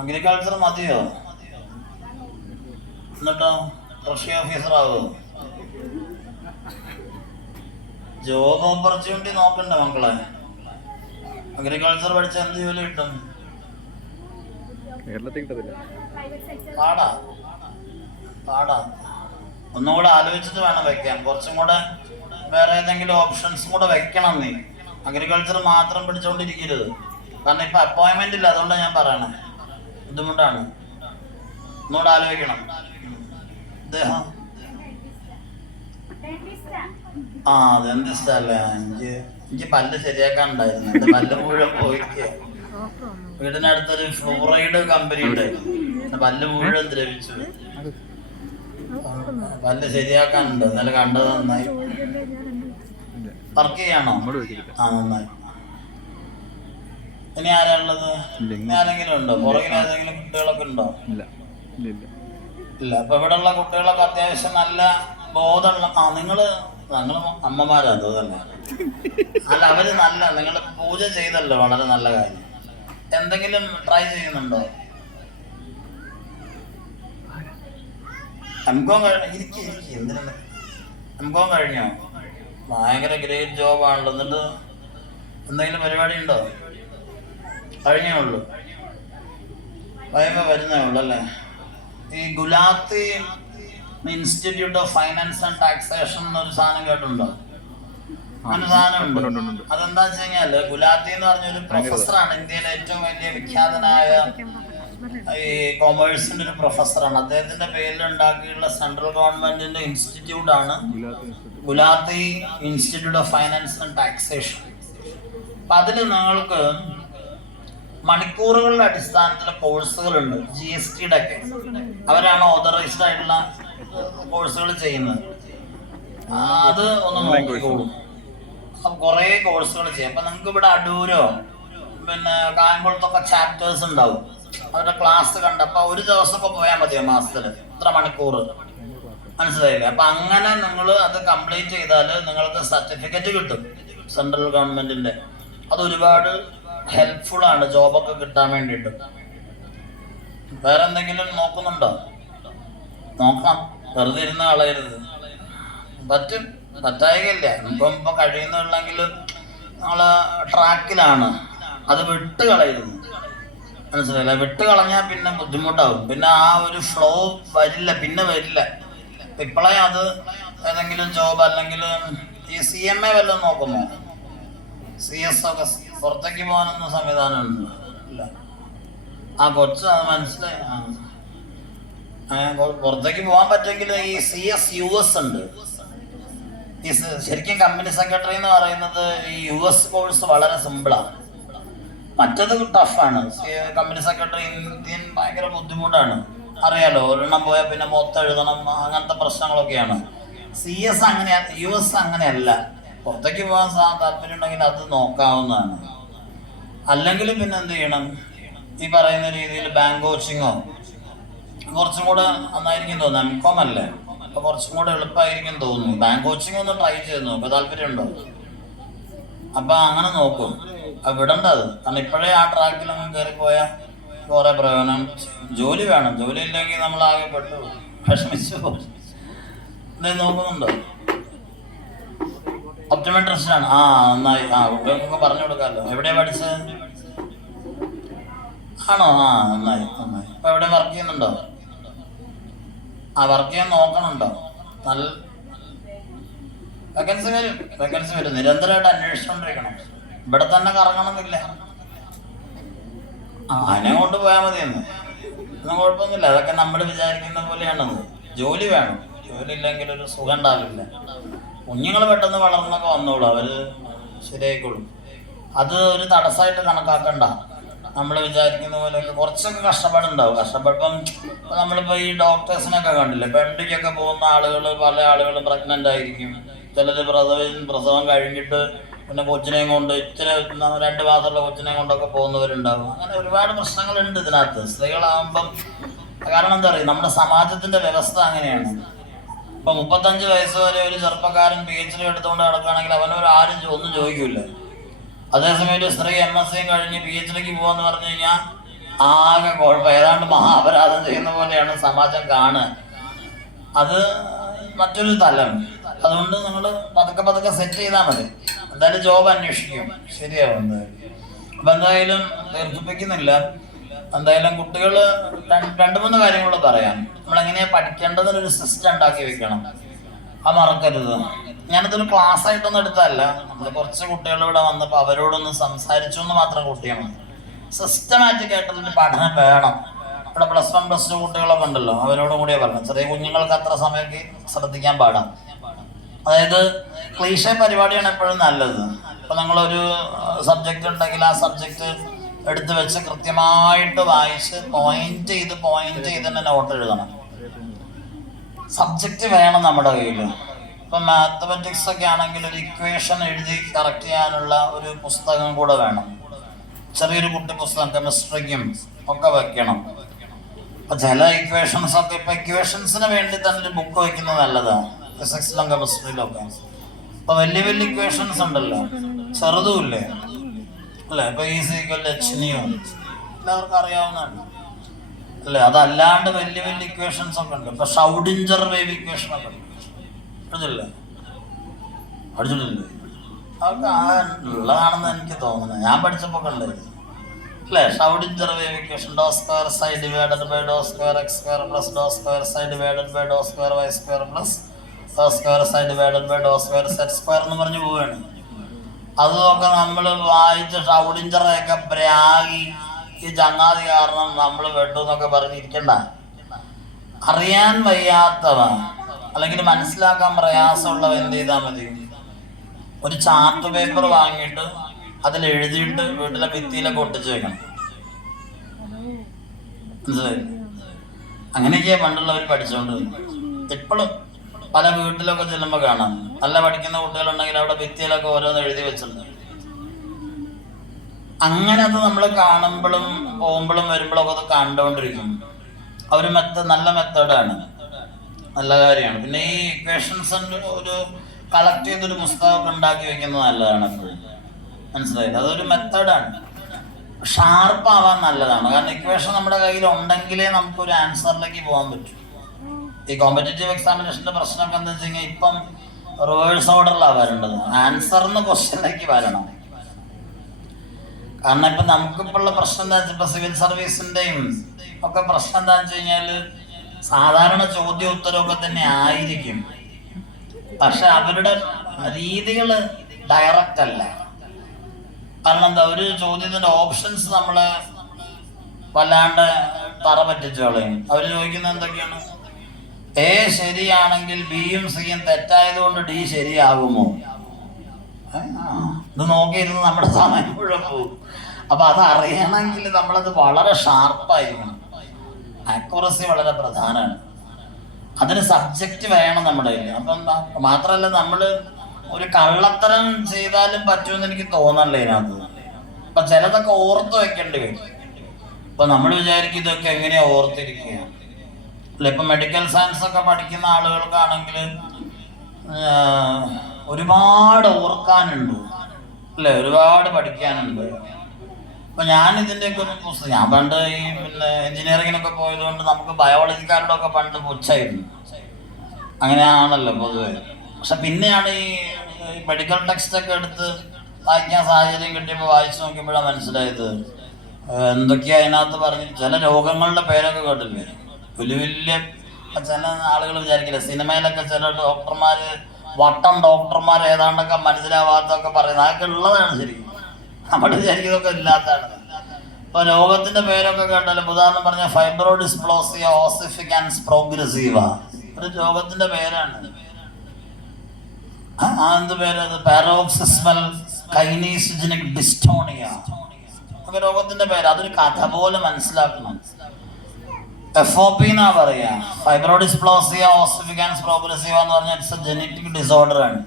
അഗ്രികൾച്ചർ മതിയോ? എന്നിട്ടോ കൃഷി ഓഫീസർ ആവുമോ? ജോബ് ഓപ്പർച്യൂണിറ്റി നോക്കണ്ടേ മക്കളെ? അഗ്രികൾച്ചർ പഠിച്ച എന്ത് ജോലി കിട്ടും? പാടാ. ഒന്നുകൂടെ ആലോചിച്ചിട്ട് വേണം വെക്കാൻ. കുറച്ചും കൂടെ വേറെ ഏതെങ്കിലും ഓപ്ഷൻസും കൂടെ വെക്കണം. നീ അഗ്രികൾച്ചർ മാത്രം പിടിച്ചോണ്ടിരിക്കരുത്. കാരണം ഇപ്പൊ അപ്പോയിന്റ്മെന്റ് ഇല്ല. അതുകൊണ്ടാണ് ഞാൻ പറയണേ, ബുദ്ധിമുട്ടാണ്. ഒന്നുകൂടെ ആലോചിക്കണം. അദ്ദേഹം ഡെന്റിസ്റ്റല്ലേ? എനിക്ക് പല്ല് ശരിയാക്കാനുണ്ടായിരുന്നു. എന്റെ പല്ല് മുഴുവൻ പോയിരിക്കുക. വീടിനടുത്തൊരു ഫ്ലോറൈഡ് കമ്പനി ഉണ്ടായിരുന്നു. പല്ല് മുഴുവൻ ദ്രവിച്ചു. പല്ല് ശരിയാക്കാനുണ്ട്. ഇന്നലെ കണ്ടത് നന്നായി. വർക്ക് ചെയ്യാണോ? നന്നായി. ഇനി ആരാ ഉള്ളത്? ഇനി ആരെങ്കിലും ഉണ്ടോ? പുറകിൽ ഏതെങ്കിലും കുട്ടികളൊക്കെ ഉണ്ടോ? ഇല്ല. അപ്പൊ ഇവിടെ ഉള്ള കുട്ടികളൊക്കെ അത്യാവശ്യം നല്ല ബോധമുള്ള ഞങ്ങള് അമ്മമാരാ തോന്നല്ലേ? അല്ല, അവര് നല്ല, നിങ്ങൾ പൂജ ചെയ്തല്ലോ, വളരെ നല്ല കാര്യം. എന്തെങ്കിലും ട്രൈ ചെയ്യുന്നുണ്ടോ? എംകോം കഴിഞ്ഞോ? ഭയങ്കര ഗ്രേറ്റ് ജോബാണല്ലോ. എന്നിട്ട് എന്തെങ്കിലും പരിപാടി ഉണ്ടോ? കഴിഞ്ഞേ ഉള്ളൂ. വരുന്നേ ഉള്ളു അല്ലേ? ഈ Gulati institute of finance and taxation എന്നൊരു സാധനം കേട്ടിട്ടുണ്ടോ? അങ്ങനെ സാധനം ഉണ്ട്. അതെന്താ വെച്ച് കഴിഞ്ഞാല്, ഗുലാത്തി എന്ന് പറഞ്ഞൊരു പ്രൊഫസറാണ്, ഇന്ത്യയിലെ ഏറ്റവും വലിയ വിഖ്യാതനായ ഈ കൊമേഴ്സിന്റെ ഒരു പ്രൊഫസറാണ്. അദ്ദേഹത്തിന്റെ പേരിൽ ഉണ്ടാക്കിയുള്ള സെൻട്രൽ ഗവൺമെന്റിന്റെ ഇൻസ്റ്റിറ്റ്യൂട്ട് ആണ് Gulati institute of finance and taxation. അപ്പൊ അതില് നിങ്ങൾക്ക് മണിക്കൂറുകളുടെ അടിസ്ഥാനത്തിലെ കോഴ്സുകളുണ്ട്. GSTയുടെ ഒക്കെ അവരാണ് ഓതറൈസ്ഡ് ആയിട്ടുള്ള കോഴ്സുകൾ ചെയ്യുന്നത്. അത് ഒന്ന് നോക്കിക്കോളൂ. കുറെ കോഴ്സുകൾ ചെയ്യാം. അപ്പൊ നിങ്ങൾക്ക് ഇവിടെ അടൂരോ പിന്നെ കായംകുളത്തൊക്കെ ചാപ്റ്റേഴ്സ് ഉണ്ടാവും. അവരുടെ ക്ലാസ് കണ്ടപ്പോ ഒരു ദിവസമൊക്കെ പോയാൽ മതിയോ മാസത്തില് ഇത്ര മണിക്കൂർ, മനസ്സിലായില്ലേ? അപ്പൊ അങ്ങനെ നിങ്ങൾ അത് കംപ്ലീറ്റ് ചെയ്താല് നിങ്ങൾക്ക് സർട്ടിഫിക്കറ്റ് കിട്ടും സെൻട്രൽ ഗവൺമെന്റിന്റെ. അത് ഒരുപാട് ഹെൽപ്ഫുൾ ആണ് ജോബൊക്കെ കിട്ടാൻ വേണ്ടിയിട്ട്. വേറെ എന്തെങ്കിലും നോക്കുന്നുണ്ടോ? നോക്കാം, വെറുതെ ഇരുന്ന് കളയരുത്. പറ്റും, പറ്റായികയില്ല. ഇപ്പൊ കഴിയുന്നുള്ളെങ്കിൽ നമ്മള് ട്രാക്കിലാണ്. അത് വിട്ട് കളയരുത്, മനസ്സിലായില്ല? വിട്ട് കളഞ്ഞാൽ പിന്നെ ബുദ്ധിമുട്ടാവും. പിന്നെ ആ ഒരു ഫ്ലോ വരില്ല, പിന്നെ വരില്ല. ഇപ്പോഴേ അത് ഏതെങ്കിലും ജോബ് അല്ലെങ്കിൽ ഈ CMA വല്ലതും നോക്കുമോ? CS ഒക്കെ പുറത്തേക്ക് പോകാനൊന്നും സംവിധാനം ഇല്ല. കൊച്ചു അത് മനസ്സിലായി. പുറത്തേക്ക് പോകാൻ പറ്റുമെങ്കിൽ ഈ CS US ഉണ്ട്. ഈ ശരിക്കും കമ്പനി സെക്രട്ടറി എന്ന് പറയുന്നത് ഈ US കോഴ്സ് വളരെ സിമ്പിളാണ്. മറ്റത് ടഫാണ്. കമ്പനി സെക്രട്ടറി ഇന്ത്യൻ ഭയങ്കര ബുദ്ധിമുട്ടാണ്, അറിയാലോ. ഒരെണ്ണം പോയാൽ പിന്നെ മൊത്തം എഴുതണം, അങ്ങനത്തെ പ്രശ്നങ്ങളൊക്കെയാണ്. CS അങ്ങനെ, US അങ്ങനെയല്ല. പുറത്തേക്ക് പോകാൻ താല്പര്യം ഉണ്ടെങ്കിൽ അത് നോക്കാവുന്നതാണ്. അല്ലെങ്കിൽ പിന്നെ എന്ത് ചെയ്യണം? ഈ പറയുന്ന രീതിയിൽ ബാങ്ക് കോച്ചിങ്ങോ കുറച്ചും കൂടെ നന്നായിരിക്കും തോന്നുന്നു. MCOM അല്ലേ, അപ്പൊ കുറച്ചും കൂടെ എളുപ്പമായിരിക്കും തോന്നുന്നു. ബാങ്ക് കോച്ചിങ് ഒന്ന് ട്രൈ ചെയ്ത് നോക്കും. താല്പര്യം ഉണ്ടോ? അപ്പൊ അങ്ങനെ നോക്കും. വിടണ്ടത്. കാരണം ഇപ്പോഴേ ആ ട്രാക്കിലൊന്നും കയറിപ്പോയാൽ കുറെ പ്രയോജനം. ജോലി വേണം. ജോലി ഇല്ലെങ്കിൽ നമ്മൾ ആകെ പെട്ടു വിഷമിച്ചു പോകും. എന്തെങ്കിലും നോക്കുന്നുണ്ടോ? ഒപ്റ്റോമെട്രിസ്റ്റ് ആണ്. നന്നായി. കുട്ടികൾക്കൊക്കെ പറഞ്ഞു കൊടുക്കാമല്ലോ. എവിടെയാ പഠിച്ചത്? ആണോ? നന്നായി നന്നായി. ഇപ്പൊ എവിടെ വർക്ക് ചെയ്യുന്നുണ്ടോ? വർക്ക് ചെയ്യാൻ നോക്കണുണ്ടോ? നല്ല വേക്കൻസി വരും. നിരന്തരമായിട്ട് അന്വേഷിച്ചുകൊണ്ടിരിക്കണം. ഇവിടെ തന്നെ കറങ്ങണമെന്നില്ല. അതിനെ കൊണ്ട് പോയാൽ മതിയെന്ന് ഒന്നും കുഴപ്പമൊന്നുമില്ല. അതൊക്കെ നമ്മൾ വിചാരിക്കുന്ന പോലെയാണത്. ജോലി വേണം. ജോലി ഇല്ലെങ്കിൽ ഒരു സുഖം ഉണ്ടാവില്ല. കുഞ്ഞുങ്ങൾ പെട്ടെന്ന് വളർന്നൊക്കെ വന്നോളൂ, അവര് ശരിയായിക്കോളും. അത് ഒരു തടസ്സമായിട്ട് കണക്കാക്കണ്ട. നമ്മൾ വിചാരിക്കുന്ന പോലെയൊക്കെ കുറച്ചൊക്കെ കഷ്ടപ്പാടുണ്ടാവും. കഷ്ടപ്പെടുമ്പം നമ്മളിപ്പോൾ ഈ ഡോക്ടേഴ്സിനൊക്കെ കണ്ടില്ലേ, ഇപ്പം MD പോകുന്ന ആളുകൾ, പല ആളുകളും പ്രഗ്നൻ്റ് ആയിരിക്കും. ചിലർ പ്രസവം കഴിഞ്ഞിട്ട് പിന്നെ കൊച്ചിനെയും കൊണ്ട് ഇച്ചിരി 2 മാസമുള്ള കൊച്ചിനെയും കൊണ്ടൊക്കെ പോകുന്നവരുണ്ടാകും. അങ്ങനെ ഒരുപാട് പ്രശ്നങ്ങളുണ്ട് ഇതിനകത്ത് സ്ത്രീകളാകുമ്പം. കാരണം എന്താ പറയുക, നമ്മുടെ സമാജത്തിന്റെ വ്യവസ്ഥ അങ്ങനെയാണ്. ഇപ്പൊ 35 വയസ്സ് വരെ ഒരു ചെറുപ്പക്കാരൻ PhD എടുത്തുകൊണ്ട് നടക്കുകയാണെങ്കിൽ അവനോട് ആരും ഒന്നും ചോദിക്കൂല. അതേസമയം ഒരു സ്ത്രീ MSc കഴിഞ്ഞ് PhDക്ക് പോവാന്ന് പറഞ്ഞു കഴിഞ്ഞാൽ ആകെ കുഴപ്പം, ഏതാണ്ട് മഹാപരാധം ചെയ്യുന്ന പോലെയാണ് സമാജം കാണുക. അത് മറ്റൊരു തലം. അതുകൊണ്ട് നിങ്ങൾ പതുക്കെ സെറ്റ് ചെയ്താൽ മതി. എന്തായാലും ജോബ് അന്വേഷിക്കും, ശരിയാവും എന്തായാലും. അപ്പൊ എന്തായാലും ദീർഘിപ്പിക്കുന്നില്ല. എന്തായാലും കുട്ടികൾ 2-3 കാര്യങ്ങൾ പറയാം. നമ്മളെങ്ങനെയാ പഠിക്കേണ്ടതിനൊരു സിസ്റ്റം ഉണ്ടാക്കി വെക്കണം. അത് മറക്കരുത്. ഞാനിതൊരു ക്ലാസ് ആയിട്ടൊന്നും എടുത്തതല്ല. നമ്മൾ കുറച്ച് കുട്ടികൾ ഇവിടെ വന്നപ്പോൾ അവരോടൊന്ന് സംസാരിച്ചു എന്ന് മാത്രം കൂട്ടിയാണ്. സിസ്റ്റമാറ്റിക് ആയിട്ടുള്ളൊരു പഠനം വേണം. ഇവിടെ +1 +2 കുട്ടികളൊക്കെ ഉണ്ടല്ലോ, അവരോടും കൂടിയേ പറഞ്ഞു. ചെറിയ കുഞ്ഞുങ്ങൾക്ക് അത്ര സമയമൊക്കെ ശ്രദ്ധിക്കാൻ പാടാം. അതായത് ക്ലീഷ പരിപാടിയാണ് എപ്പോഴും നല്ലത്. ഇപ്പം നിങ്ങളൊരു സബ്ജക്റ്റ് ഉണ്ടെങ്കിൽ ആ സബ്ജക്റ്റ് എടുത്ത് വെച്ച് കൃത്യമായിട്ട് വായിച്ച് പോയിന്റ് ചെയ്ത് തന്നെ നോട്ട് എഴുതണം. സബ്ജക്റ്റ് വേണം നമ്മുടെ കയ്യിൽ. ഇപ്പം മാത്തമാറ്റിക്സ് ഒക്കെ ആണെങ്കിൽ ഒരു ഇക്വേഷൻ എഴുതി കറക്റ്റ് ചെയ്യാനുള്ള ഒരു പുസ്തകം കൂടെ വേണം. ചെറിയൊരു കുട്ടി പുസ്തകം കെമിസ്ട്രിക്കും ഒക്കെ വെക്കണം. അപ്പം ചില ഇക്വേഷൻസ് ഒക്കെ ഇപ്പം ഇക്വേഷൻസിന് വേണ്ടി തന്നെ ഒരു ബുക്ക് വയ്ക്കുന്നത് നല്ലതാണ്, ഫിസിക്സിലും കെമിസ്ട്രിയിലും ഒക്കെ. ഇപ്പം വലിയ വലിയ ഇക്വേഷൻസ് ഉണ്ടല്ലോ, ചെറുതുമില്ലേ അല്ലേ? ഇപ്പം E=hν എല്ലാവർക്കും അറിയാവുന്നതാണ് അല്ലേ? അതല്ലാണ്ട് വലിയ വലിയ ഇക്വേഷൻസ് ഒക്കെ ഉണ്ട്. ഇപ്പം ഷൗഡിഞ്ചർ വേവ് ഇക്വേഷൻ ഒക്കെ ഉണ്ട്, പഠിച്ചില്ലേ? അതൊക്കെ ഉള്ളതാണെന്ന് എനിക്ക് തോന്നുന്നത്. ഞാൻ പഠിച്ചപ്പോൾ കണ്ടായിരുന്നു അല്ലേ? ഷൗഡിഞ്ചർ wave equation ∂2 ψ / ∂2 x² + ∂2 ψ / ∂2 y² + +2 ψ / ∂2 z² എന്ന് പറഞ്ഞു പോവുകയാണ്. അതൊക്കെ നമ്മൾ വായിച്ച് ഷൗഡിഞ്ചറൊക്കെ പ്രാഗി ഈ ചങ്ങാതി കാരണം നമ്മൾ വെട്ടു എന്നൊക്കെ പറഞ്ഞിരിക്കണ്ട. അറിയാൻ വയ്യാത്തവ അല്ലെങ്കിൽ മനസ്സിലാക്കാൻ പ്രയാസമുള്ളവ എന്ത് ചെയ്താൽ മതി? ഒരു ചാർട്ട് പേപ്പർ വാങ്ങിയിട്ട് അതിൽ എഴുതിയിട്ട് വീട്ടിലെ ഭിത്തിയിലൊക്കെ ഒട്ടിച്ച് വെക്കണം. മനസ്സിലായി? അങ്ങനെയൊക്കെയാ പണ്ടുള്ളവർ പഠിച്ചോണ്ട്. ഇപ്പോഴും പല വീട്ടിലൊക്കെ ചെല്ലുമ്പോൾ കാണാം, നല്ല പഠിക്കുന്ന കുട്ടികളുണ്ടെങ്കിൽ അവിടെ ഭിത്തിയിലൊക്കെ ഓരോന്ന് എഴുതി വെച്ചിട്ടുണ്ട്. അങ്ങനെ അത് നമ്മൾ കാണുമ്പോഴും പോകുമ്പോഴും വരുമ്പോഴും ഒക്കെ അത് കണ്ടുകൊണ്ടിരിക്കും. അവർ നല്ല മെത്തേഡാണ്, നല്ല കാര്യമാണ്. പിന്നെ ഈ ഇക്വേഷൻസ് ഒരു കളക്ട് ചെയ്തൊരു പുസ്തകമൊക്കെ ഉണ്ടാക്കി വെക്കുന്നത് നല്ലതാണ് എപ്പോഴും. മനസ്സിലായില്ല? അതൊരു മെത്തേഡാണ്. ഷാർപ്പാവാൻ നല്ലതാണ്. കാരണം ഇക്വേഷൻ നമ്മുടെ കയ്യിൽ ഉണ്ടെങ്കിലേ നമുക്കൊരു ആൻസറിലേക്ക് പോകാൻ പറ്റും. ഈ കോമ്പറ്റേറ്റീവ് എക്സാമിനേഷൻ്റെ പ്രശ്നമൊക്കെ എന്താ വെച്ച് കഴിഞ്ഞാൽ ഇപ്പം റിവേഴ്സ് ഓർഡറിലാണ് വരേണ്ടത്, ആൻസറിന് ക്വസ്റ്റ്യനിലേക്ക് വരണം. കാരണം ഇപ്പം നമുക്കിപ്പോൾ ഉള്ള പ്രശ്നം എന്താ വെച്ചാൽ ഇപ്പം സിവിൽ സർവീസിൻ്റെയും ഒക്കെ പ്രശ്നം എന്താണെന്ന് വെച്ച് കഴിഞ്ഞാൽ സാധാരണ ചോദ്യ ഉത്തരവൊക്കെ തന്നെ ആയിരിക്കും, പക്ഷെ അവരുടെ രീതികൾ ഡയറക്റ്റ് അല്ല. കാരണം എന്താ, ഒരു ചോദ്യത്തിൻ്റെ ഓപ്ഷൻസ് നമ്മൾ വല്ലാണ്ട് തറ പറ്റിച്ചു കളയും. അവർ ചോദിക്കുന്നത് എന്തൊക്കെയാണ്? എ ശരിയാണെങ്കിൽ ബിയും സിയും തെറ്റായതുകൊണ്ട് ഡി ശരിയാകുമോ? ഇത് നോക്കിയിരുന്ന് നമ്മുടെ സമയം മുഴുവൻ പോകും. അപ്പം അത് അറിയണമെങ്കിൽ നമ്മളത് വളരെ ഷാർപ്പായിരിക്കണം. ആക്യുറസി വളരെ പ്രധാനമാണ്. അതിന് സബ്ജക്റ്റ് വേണം നമ്മുടെ കയ്യിൽ. അപ്പം മാത്രമല്ല, നമ്മൾ ഒരു കള്ളത്തരം ചെയ്താലും പറ്റുമെന്ന് എനിക്ക് തോന്നണില്ല ഇതിനകത്ത്. അപ്പം ചിലതൊക്കെ ഓർത്ത് വെക്കേണ്ടി വരും. ഇപ്പം നമ്മൾ വിചാരിക്കും ഇതൊക്കെ എങ്ങനെയാണ് ഓർത്തിരിക്കുക അല്ല. ഇപ്പം മെഡിക്കൽ സയൻസ് ഒക്കെ പഠിക്കുന്ന ആളുകൾക്കാണെങ്കിൽ ഒരുപാട് ഓർക്കാനുണ്ട് അല്ലേ, ഒരുപാട് പഠിക്കാനുണ്ട്. അപ്പം ഞാനിതിൻ്റെയൊക്കെ ഒരു പുസ്തകം, ഞാൻ പണ്ട് ഈ പിന്നെ എഞ്ചിനീയറിങ്ങിനൊക്കെ പോയതുകൊണ്ട് നമുക്ക് ബയോളജിക്കാരുടെ ഒക്കെ പണ്ട് പുച്ഛായിരുന്നു, അങ്ങനെയാണല്ലോ പൊതുവെ. പക്ഷെ പിന്നെയാണ് ഈ മെഡിക്കൽ ടെക്സ്റ്റൊക്കെ എടുത്ത് വായിക്കാൻ സാഹചര്യം കിട്ടിയപ്പോൾ വായിച്ചു നോക്കിയപ്പോഴാണ് മനസ്സിലായത് എന്തൊക്കെയാ അതിനകത്ത് പറഞ്ഞു. ചില രോഗങ്ങളുടെ പേരൊക്കെ കേട്ടില്ലേ, വലിയ വലിയ ചില ആളുകൾ വിചാരിക്കില്ല, സിനിമയിലൊക്കെ ചില ഡോക്ടർമാർ വട്ടം ഡോക്ടർമാർ ഏതാണ്ടൊക്കെ മനസ്സിലാവാത്തൊക്കെ പറയുന്നത്, അതൊക്കെ ഉള്ളതാണ് ശരിക്കും. നമ്മൾ വിചാരിക്കുന്നതൊക്കെ ഇല്ലാത്തതാണ്. ഇപ്പോൾ രോഗത്തിൻ്റെ പേരൊക്കെ കേട്ടാലും ഉദാഹരണം പറഞ്ഞാൽ ഫൈബ്രോ ഡിസ്പ്ലോസിയ ഓസിഫിക്കാൻസ് പ്രോഗ്രസീവ ഒരു രോഗത്തിൻ്റെ പേരാണ്. എന്ത് പേരത്? പാരോക്സിസ്മൽ കൈനീസിജനിക് ഡിസ്റ്റോണിയ ഒക്കെ രോഗത്തിൻ്റെ പേര്. അതൊരു കഥ പോലെ മനസ്സിലാക്കണം. FOP എന്നാ പറയുക, ഫൈബ്രോ ഡിസ്പ്ലോസിയ ഓസിഫിക്കാൻസ് പ്രോഗ്രസീവ എന്ന് പറഞ്ഞാൽ ഇറ്റ്സ് എ ജെനറ്റിക് ഡിസോർഡർ ആണ്.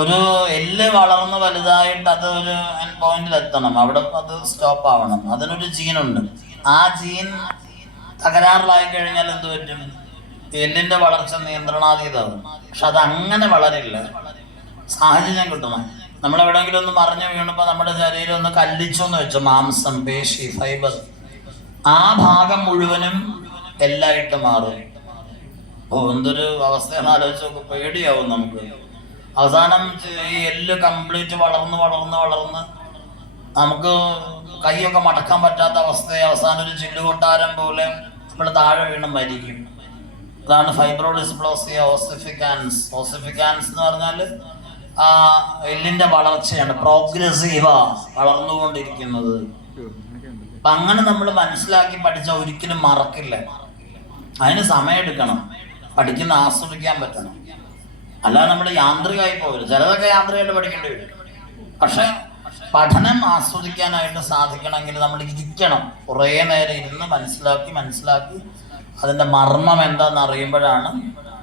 ഒരു എല്ല് വളർന്ന് വലുതായിട്ട് അത് ഒരു എൻഡ് പോയിന്റിൽ എത്തണം, അവിടെ അത് സ്റ്റോപ്പ് ആവണം. അതിനൊരു ജീനുണ്ട്. ആ ജീൻ തകരാറിലായി കഴിഞ്ഞാൽ എന്ത് പറ്റും? എല്ലിൻ്റെ വളർച്ച നിയന്ത്രണാതീതമാകും. പക്ഷെ അത് അങ്ങനെ വളരില്ല, സാഹചര്യം കിട്ടണം. നമ്മളെവിടെയെങ്കിലും ഒന്ന് മറിഞ്ഞു വീണപ്പോൾ നമ്മുടെ ശരീരം ഒന്ന് കല്ലിച്ചു എന്ന് വെച്ചോ, മാംസം, പേശി, ഫൈബർ, ആ ഭാഗം മുഴുവനും എല്ലായിട്ട് മാറും. എന്തൊരു അവസ്ഥയെന്ന് ആലോചിച്ച് നോക്കും, പേടിയാവും നമുക്ക്. അവസാനം ഈ എല്ല് കംപ്ലീറ്റ് വളർന്ന് വളർന്ന് വളർന്ന് നമുക്ക് കൈയൊക്കെ മടക്കാൻ പറ്റാത്ത അവസ്ഥയെ അവസാനം ഒരു ചില്ലുകൊട്ടാരം പോലെ നമ്മൾ താഴെ വീണ് മരിക്കും. അതാണ് ഫൈബ്രോ ഡിസ്പ്ലോസിയ ഓസിഫിക്കാൻസ്. ഓസിഫിക്കാൻസ് എന്ന് പറഞ്ഞാൽ ആ എല്ലിൻ്റെ വളർച്ചയാണ്, പ്രോഗ്രസീവ, വളർന്നുകൊണ്ടിരിക്കുന്നത്. അപ്പം അങ്ങനെ നമ്മൾ മനസ്സിലാക്കി പഠിച്ചാൽ ഒരിക്കലും മറക്കില്ല. അതിന് സമയമെടുക്കണം, പഠിക്കുന്ന ആസ്വദിക്കാൻ പറ്റണം. അല്ലാതെ നമ്മൾ യാന്ത്രികമായി പോകരുത്. ചിലതൊക്കെ യാന്ത്രികമായിട്ട് പഠിക്കേണ്ടി വരും. പക്ഷെ പഠനം ആസ്വദിക്കാനായിട്ട് സാധിക്കണമെങ്കിൽ നമ്മൾ ഇരിക്കണം, കുറേ നേരം ഇരുന്ന് മനസ്സിലാക്കി അതിൻ്റെ മർമ്മം എന്താണെന്ന് അറിയുമ്പോഴാണ്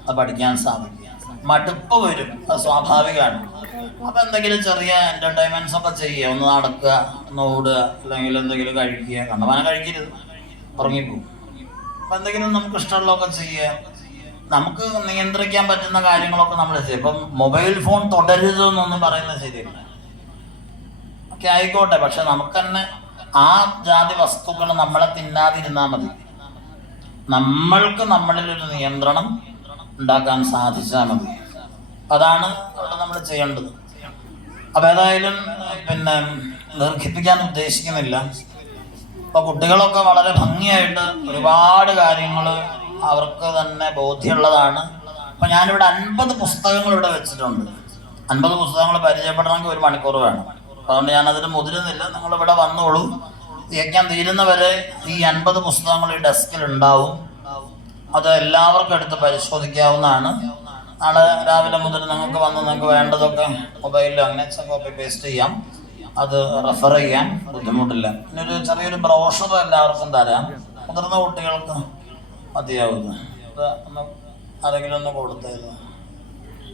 അത് പഠിക്കാൻ സാധിക്കുക. മടുപ്പ് വരും, അത് സ്വാഭാവികമാണ്. അപ്പം എന്തെങ്കിലും ചെറിയ എൻ്റർടൈൻമെൻറ്റ്സ് ഒക്കെ ചെയ്യുക, ഒന്ന് നടക്കുക, ഒന്ന് ഓടുക, അല്ലെങ്കിൽ എന്തെങ്കിലും കഴിക്കുക. കണ്ടമാനം കഴിക്കരുത്, ഉറങ്ങിപ്പോകും. അപ്പം എന്തെങ്കിലും നമുക്ക് ഇഷ്ടമുള്ളതൊക്കെ ചെയ്യുക. നമുക്ക് നിയന്ത്രിക്കാൻ പറ്റുന്ന കാര്യങ്ങളൊക്കെ നമ്മൾ ചെയ്യും. ഇപ്പം മൊബൈൽ ഫോൺ തുടരുതെന്നൊന്നും പറയുന്നത് ശരിയല്ല, ഒക്കെ ആയിക്കോട്ടെ. പക്ഷെ നമുക്ക് തന്നെ ആ ജാതി വസ്തുക്കൾ നമ്മളെ തിന്നാതിരുന്നാൽ മതി. നമ്മൾക്ക് നമ്മളിലൊരു നിയന്ത്രണം ഉണ്ടാക്കാൻ സാധിച്ചാൽ മതി. അതാണ് അവിടെ നമ്മൾ ചെയ്യേണ്ടത്. അപ്പം ഏതായാലും പിന്നെ ദീർഘിപ്പിക്കാൻ ഉദ്ദേശിക്കുന്നില്ല. അപ്പോൾ കുട്ടികളൊക്കെ വളരെ ഭംഗിയായിട്ട് ഒരുപാട് കാര്യങ്ങൾ അവർക്ക് തന്നെ ബോധ്യമുള്ളതാണ്. അപ്പം ഞാനിവിടെ 50 പുസ്തകങ്ങൾ ഇവിടെ വെച്ചിട്ടുണ്ട്. 50 പുസ്തകങ്ങൾ പരിചയപ്പെടണമെങ്കിൽ 1 മണിക്കൂർ വേണം. അതുകൊണ്ട് ഞാനതിന് മുതിരുന്നില്ല. നിങ്ങളിവിടെ വന്നോളൂ. യജ്ഞം തീരുന്നവരെ ഈ 50 പുസ്തകങ്ങൾ ഈ ഡെസ്കിൽ ഉണ്ടാവും. അത് എല്ലാവർക്കും എടുത്ത് പരിശോധിക്കാവുന്നതാണ്. നാളെ രാവിലെ മുതൽ നിങ്ങൾക്ക് വന്ന് നിങ്ങൾക്ക് വേണ്ടതൊക്കെ മൊബൈലിൽ അങ്ങനെ കോപ്പി പേസ്റ്റ് ചെയ്യാം. അത് റെഫർ ചെയ്യാൻ ബുദ്ധിമുട്ടില്ല. പിന്നെ ഒരു ചെറിയൊരു ബ്രോഷർ എല്ലാവർക്കും തരാം. മുതിർന്ന കുട്ടികൾക്ക് മതിയാവുന്നത്. അത് ഒന്ന് ആരെങ്കിലും ഒന്ന് കൊടുത്തത്.